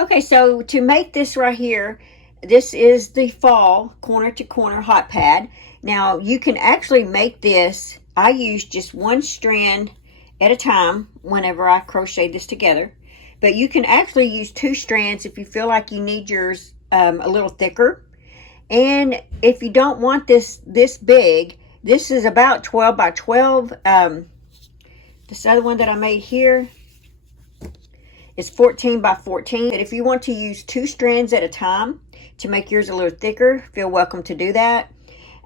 Okay, so to make this right here, this is the fall corner to corner hot pad. Now you can actually make this, I use just one strand at a time whenever I crochet this together. But you can actually use 2 strands if you feel like you need yours a little thicker. And if you don't want this big, this is about 12 by 12. This other one that I made here is 14 by 14. But if you want to use 2 strands at a time to make yours a little thicker, feel welcome to do that.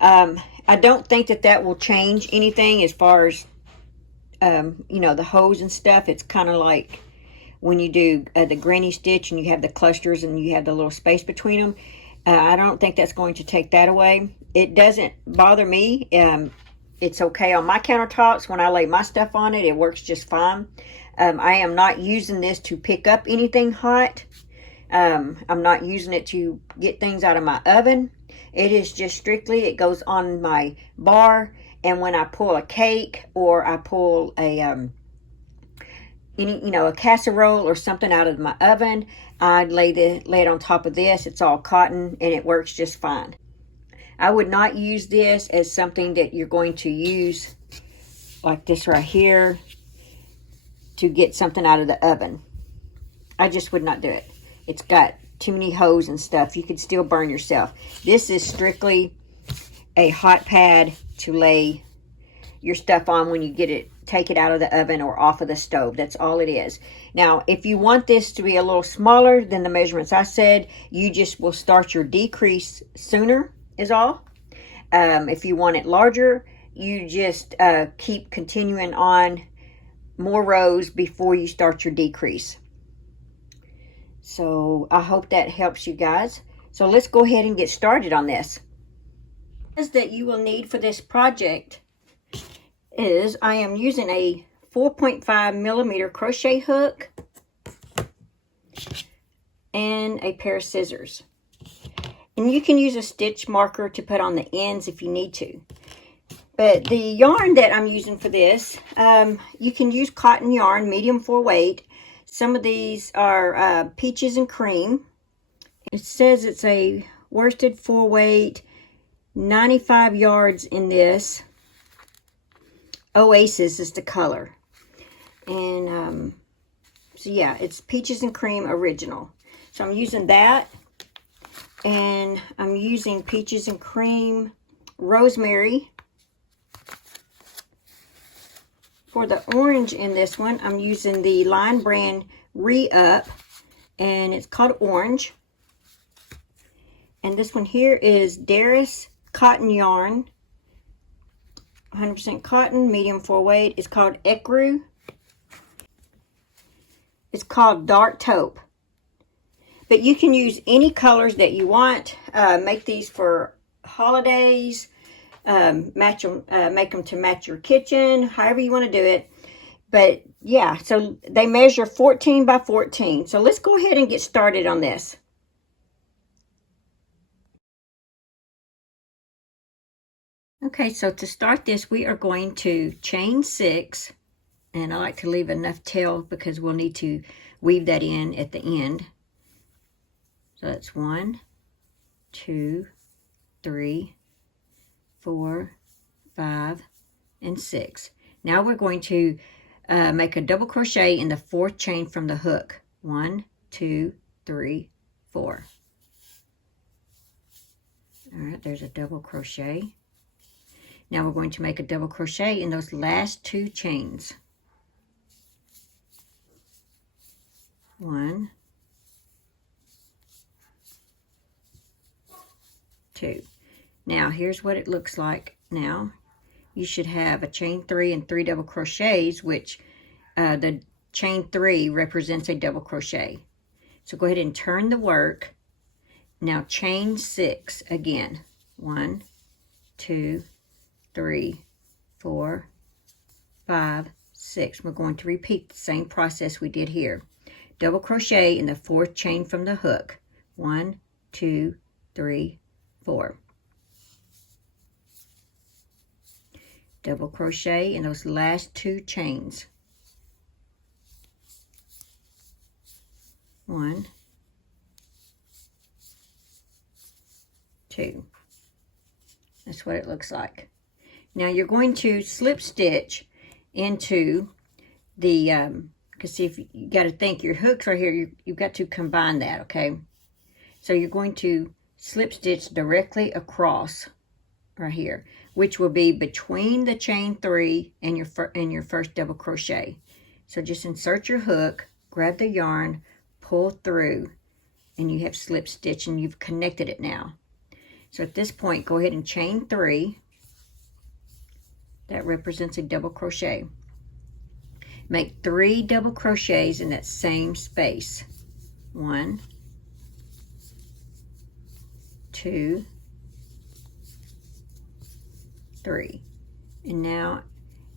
I don't think that will change anything as far as, you know, the hose and stuff. It's kind of like when you do the granny stitch and you have the clusters and you have the little space between them. I don't think that's going to take that away. It doesn't bother me. It's okay on my countertops. When I lay my stuff on it, it works just fine. I am not using this to pick up anything hot. I'm not using it to get things out of my oven. It is just strictly, it goes on my bar. And when I pull a cake or I pull a a casserole or something out of my oven, I lay it on top of this. It's all cotton and it works just fine. I would not use this as something that you're going to use like this right here to get something out of the oven. I just would not do it. It's got too many hose and stuff. You could still burn yourself. This is strictly a hot pad to lay your stuff on when you take it out of the oven or off of the stove. That's all it is. Now, if you want this to be a little smaller than the measurements I said, you just will start your decrease sooner is all. If you want it larger, you just keep continuing on more rows before you start your decrease. So I hope that helps you guys. So let's go ahead and get started on this. That you will need for this project is I am using a 4.5 millimeter crochet hook and a pair of scissors. And you can use a stitch marker to put on the ends if you need to. But the yarn that I'm using for this, you can use cotton yarn, medium 4 weight. Some of these are peaches and cream. It says it's a worsted 4 weight, 95 yards in this. Oasis is the color. And so yeah, it's peaches and cream original. So I'm using that. And I'm using peaches and cream rosemary. For the orange in this one, I'm using the Line Brand Re-Up, and it's called Orange. And this one here is Darris Cotton Yarn, 100% cotton, medium 4 weight. It's called Ecru. It's called Dark Taupe. But you can use any colors that you want. Make these for holidays. Match them, make them to match your kitchen, however you want to do it. But yeah, so they measure 14 by 14. So let's go ahead and get started on this. Okay, so to start this, we are going to chain 6, and I like to leave enough tail because we'll need to weave that in at the end. So that's 1, 2, 3, 4, 5, and 6. Now we're going to make a double crochet in the 4th chain from the hook. 1, 2, 3, 4. All right, there's a double crochet. Now we're going to make a double crochet in those last 2 chains. 1, 2. Now here's what it looks like now. You should have a chain 3 and 3 double crochets, which the chain 3 represents a double crochet. So go ahead and turn the work. Now chain 6 again. 1, 2, 3, 4, 5, 6. We're going to repeat the same process we did here. Double crochet in the 4th chain from the hook. 1, 2, 3, 4. Double crochet in those last 2 chains. 1, That's what it looks like. Now you're going to slip stitch into the, because see, if you got to think your hooks right here, you've got to combine that, okay? So you're going to slip stitch directly across right here, which will be between the chain 3 and your first double crochet. So just insert your hook, grab the yarn, pull through, and you have slip stitch, and you've connected it now. So at this point, go ahead and chain 3. That represents a double crochet. Make 3 double crochets in that same space. 1, 2, 3. And now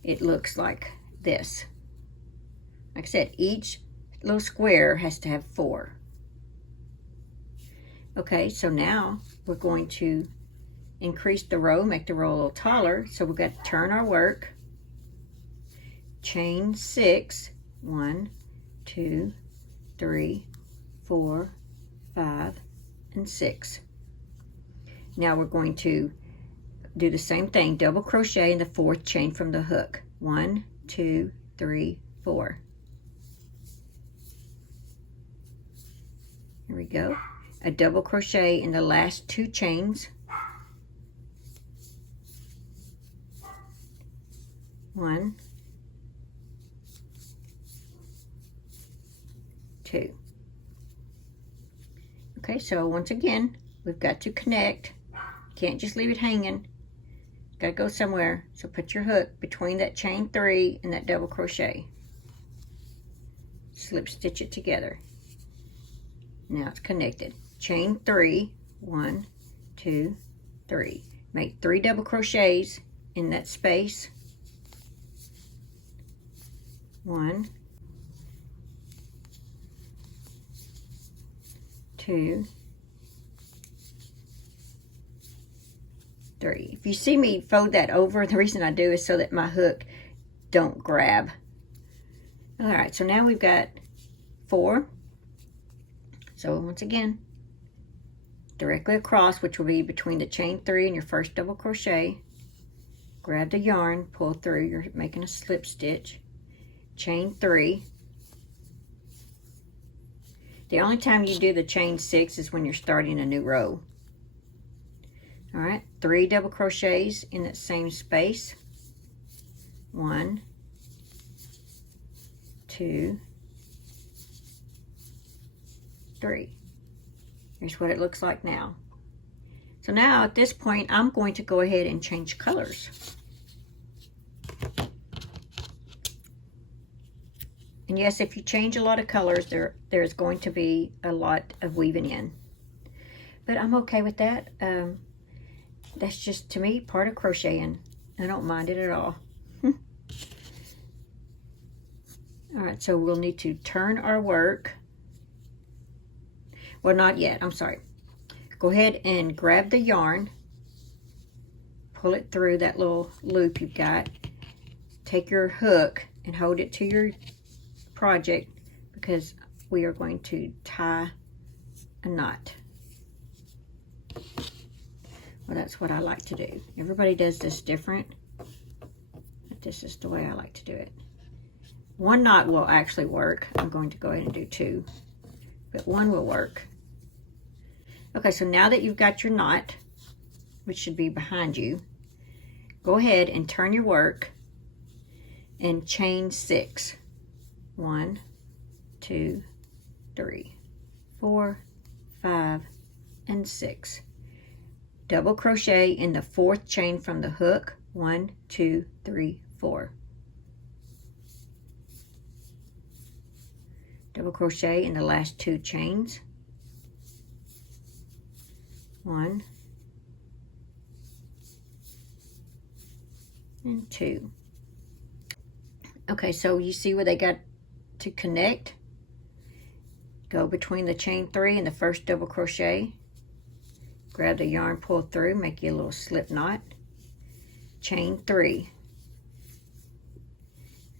it looks like this. Like I said, each little square has to have 4. Okay, so now we're going to increase the row, make the row a little taller. So we've got to turn our work, chain 6, 1, 2, 3, 4, 5, and 6. Now we're going to do the same thing, double crochet in the 4th chain from the hook. 1, 2, 3, 4. Here we go. A double crochet in the last 2 chains. 1, 2. Okay, so once again, we've got to connect. Can't just leave it hanging. Got to go somewhere. So put your hook between that chain 3 and that double crochet. Slip stitch it together. Now it's connected. Chain 3, 1, 2, 3. Make 3 double crochets in that space. 1, 2, 3. If you see me fold that over, the reason I do is so that my hook don't grab. All right, so now we've got 4. So once again, directly across, which will be between the chain 3 and your first double crochet. Grab the yarn, pull through, you're making a slip stitch. Chain 3. The only time you do the chain 6 is when you're starting a new row. All right, 3 double crochets in that same space. 1, 2, 3. Here's what it looks like now. So now at this point, I'm going to go ahead and change colors. And yes, if you change a lot of colors, there's going to be a lot of weaving in. But I'm okay with that. That's just, to me, part of crocheting. I don't mind it at all. All right, so we'll need to turn our work. Well, not yet, I'm sorry. Go ahead and grab the yarn. Pull it through that little loop you've got. Take your hook and hold it to your project, because we are going to tie a knot. Well, that's what I like to do. Everybody does this different, but this is the way I like to do it. 1 knot will actually work. I'm going to go ahead and do 2, but 1 will work. Okay, so now that you've got your knot, which should be behind you, go ahead and turn your work and chain 6. 1, 2, 3, 4, 5, and 6. Double crochet in the 4th chain from the hook. 1, 2, 3, 4. Double crochet in the last 2 chains. 1 and 2. Okay, so you see where they got to connect? Go between the chain 3 and the first double crochet. Grab the yarn, pull through, make you a little slip knot. Chain 3.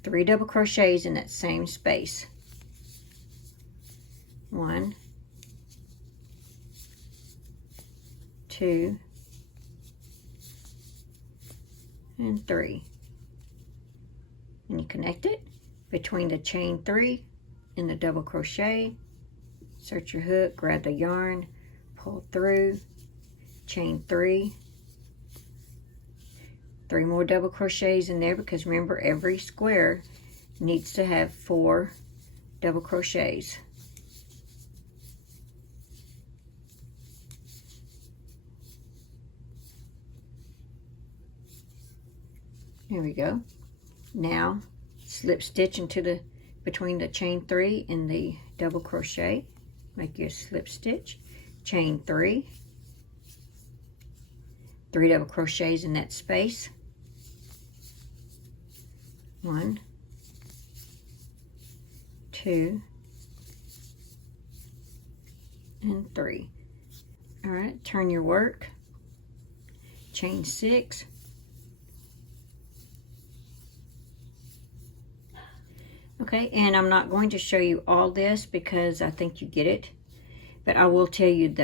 3 double crochets in that same space. 1, 2, and 3. And you connect it between the chain 3 and the double crochet. Insert your hook, grab the yarn, pull through, chain 3, 3 more double crochets in there, because remember, every square needs to have 4 double crochets. There we go. Now slip stitch into the between the chain 3 and the double crochet. Make your slip stitch, chain 3, 3 double crochets in that space. 1, 2, and 3. All right, turn your work, chain 6, okay, and I'm not going to show you all this because I think you get it, but I will tell you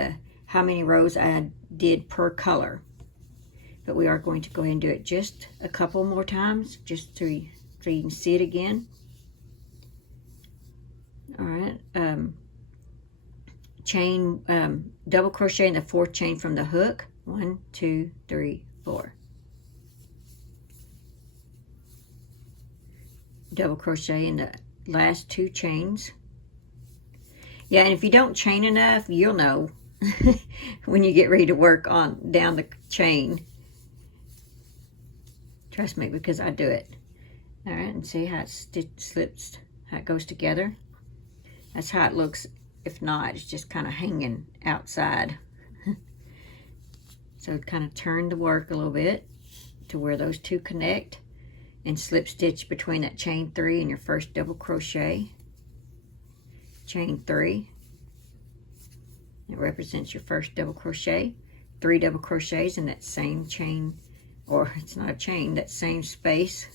how many rows I did per color. But we are going to go ahead and do it just a couple more times, just so you can see it again. All right, chain, double crochet in the 4th chain from the hook. 1, 2, 3, 4. Double crochet in the last 2 chains. Yeah, and if you don't chain enough, you'll know when you get ready to work on down the chain. Trust me, because I do it. All right, and see how it slips, how it goes together. That's how it looks. If not, it's just kind of hanging outside. So kind of turn the work a little bit to where those 2 connect, and slip stitch between that chain 3 and your first double crochet. Chain 3. It represents your first double crochet. 3 double crochets in that same chain, or it's not a chain, that same space.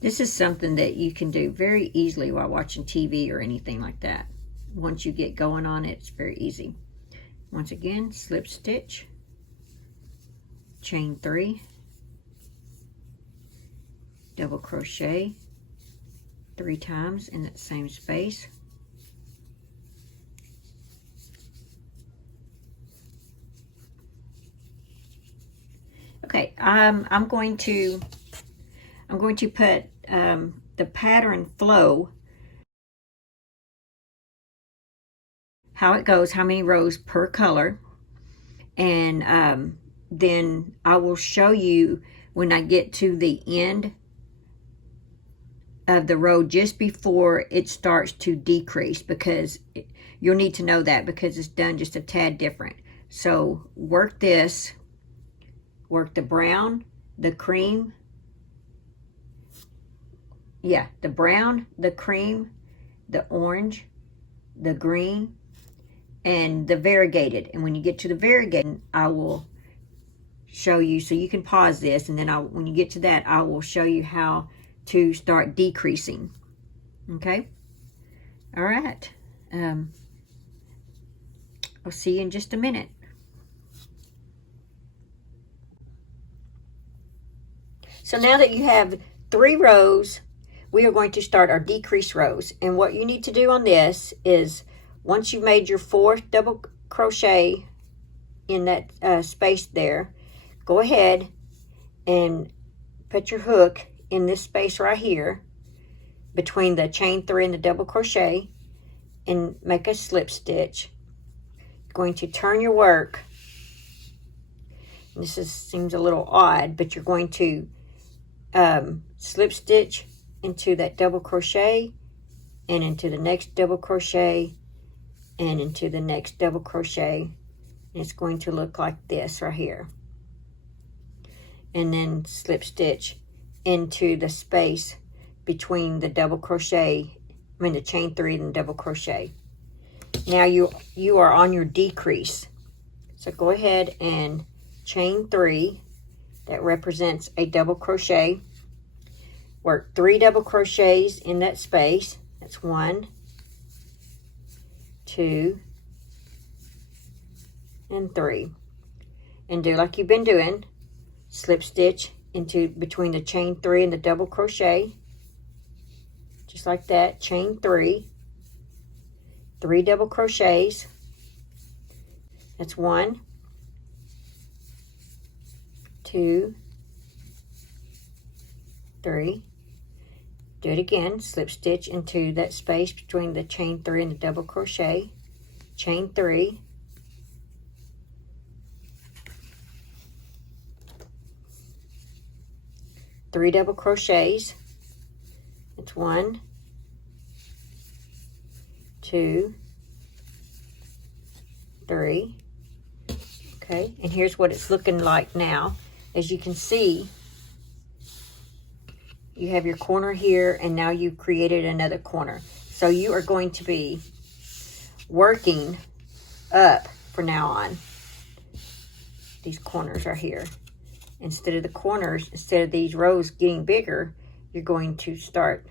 This is something that you can do very easily while watching TV or anything like that. Once you get going on it, it's very easy. Once again, slip stitch, chain 3, double crochet 3 times in that same space. Okay, I'm going to put the pattern flow, how it goes, how many rows per color, and then I will show you when I get to the end of the row, just before it starts to decrease, because you'll need to know that because it's done just a tad different. So work this, work the brown, the cream, the brown, the cream, the orange, the green, and the variegated. And when you get to the variegated, I will show you, so you can pause this, and then when you get to that, I will show you how to start decreasing. Okay? All right. I'll see you in just a minute. So now that you have 3 rows, we are going to start our decrease rows. And what you need to do on this is, once you've made your 4th double crochet in that space there, go ahead and put your hook in this space right here between the chain 3 and the double crochet, and make a slip stitch. You're going to turn your work. This seems a little odd, but you're going to slip stitch into that double crochet, and into the next double crochet, and into the next double crochet. And it's going to look like this right here. And then slip stitch into the space between the double crochet, the chain 3 and double crochet. Now you are on your decrease. So go ahead and chain 3, that represents a double crochet. Work 3 double crochets in that space. That's 1, 2, and 3. and do like you've been doing. Slip stitch into between the chain 3 and the double crochet, just like that. Chain 3, 3 double crochets. That's 1, 2, 3. Do it again. Slip stitch into that space between the chain 3 and the double crochet. Chain 3, 3 double crochets. It's 1, 2, 3. Okay, and here's what it's looking like now. As you can see, you have your corner here, and now you've created another corner. So you are going to be working up from now on. These corners are here. Instead of the corners, instead of these rows getting bigger, you're going to start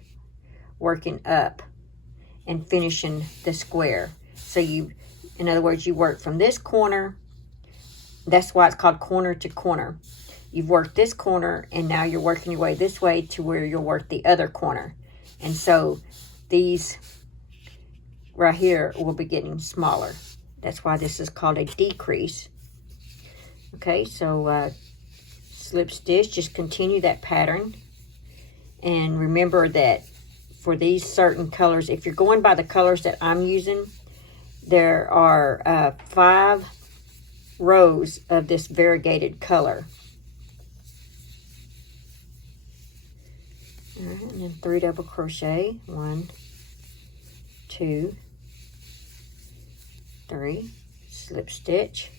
working up and finishing the square. So you, in other words, you work from this corner. That's why it's called corner to corner. You've worked this corner, and now you're working your way this way to where you'll work the other corner. And so these right here will be getting smaller. That's why this is called a decrease. Okay, so slip stitch, just continue that pattern. And remember that for these certain colors, if you're going by the colors that I'm using, there are 5 rows of this variegated color. All right, and then 3 double crochet. 1, 2, 3. Slip stitch.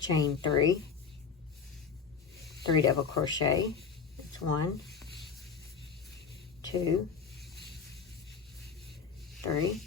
Chain 3. 3 double crochet. That's 1, 2, 3.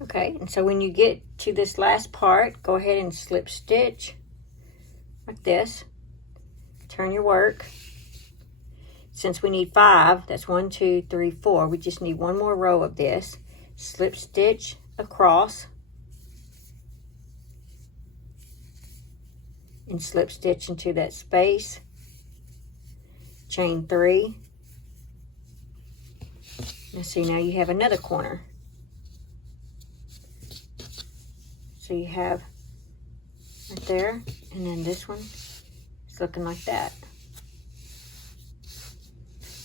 Okay, and so when you get to this last part, go ahead and slip stitch like this. Turn your work. Since we need 5, that's 1, 2, 3, 4. We just need 1 more row of this. Slip stitch across and slip stitch into that space. Chain 3. Now see, now you have another corner. So you have right there, and then this one is looking like that.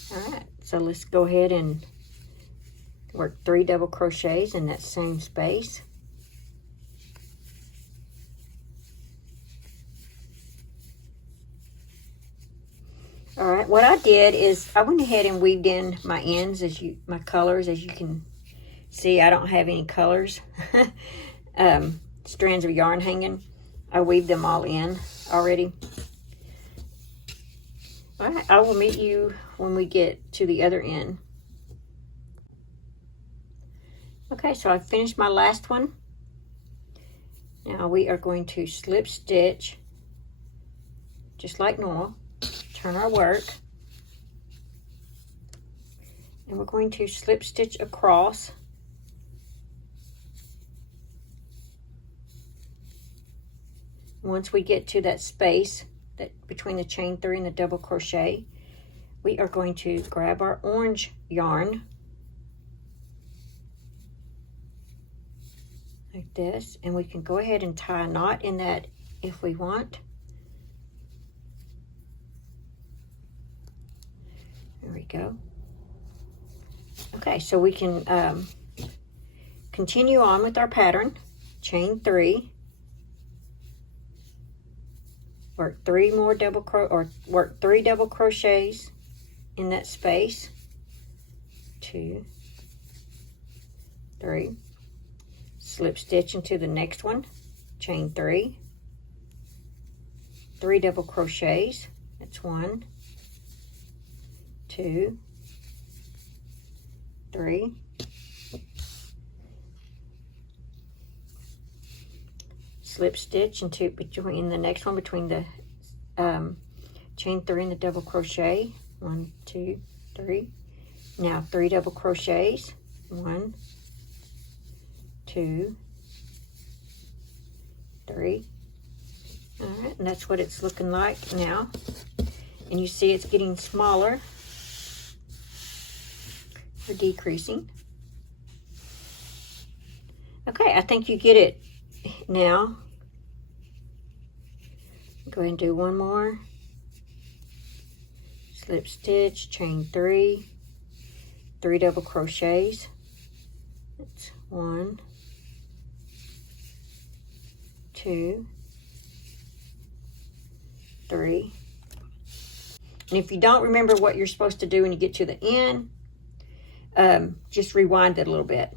All right, so let's go ahead and work 3 double crochets in that same space. All right, what I did is I went ahead and weaved in my ends, my colors. As you can see, I don't have any colors. Strands of yarn hanging. I weaved them all in already. All right, I will meet you when we get to the other end. Okay, so I finished my last one. Now we are going to slip stitch just like normal. Turn our work. And we're going to slip stitch across. Once we get to that space that between the chain 3 and the double crochet, we are going to grab our orange yarn like this, and we can go ahead and tie a knot in that if we want. There we go. Okay, so we can continue on with our pattern. Chain 3. Work 3 double crochets in that space. 2, 3. Slip stitch into the next one. Chain 3. 3 double crochets. That's 1, 2, 3. slip stitch into between the next one, between the chain 3 and the double crochet. 1, 2, 3. Now 3 double crochets. 1, 2, 3. All right, and that's what it's looking like now. And you see it's getting smaller or decreasing. Okay, I think you get it now. Go ahead and do one more. Slip stitch, chain 3, 3 double crochets. That's 1, 2, 3. And if you don't remember what you're supposed to do when you get to the end, just rewind it a little bit.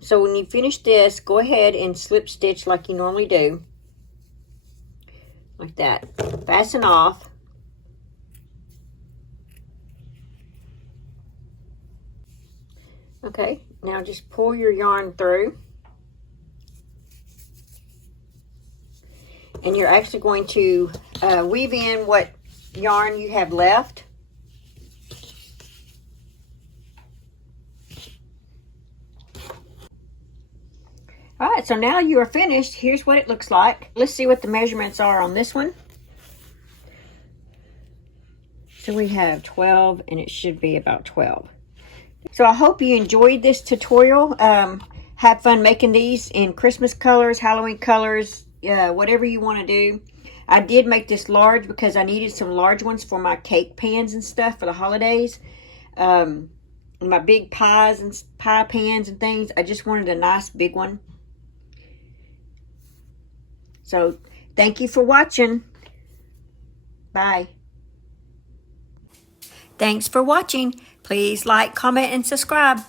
So when you finish this, go ahead and slip stitch like you normally do. Like that. Fasten off. Okay, now just pull your yarn through. And you're actually going to weave in what yarn you have left. All right, so now you are finished. Here's what it looks like. Let's see what the measurements are on this one. So we have 12, and it should be about 12. So I hope you enjoyed this tutorial. Have fun making these in Christmas colors, Halloween colors, whatever you want to do. I did make this large because I needed some large ones for my cake pans and stuff for the holidays. My big pies and pie pans and things. I just wanted a nice big one. So, thank you for watching. Bye. Thanks for watching. Please like, comment, and subscribe.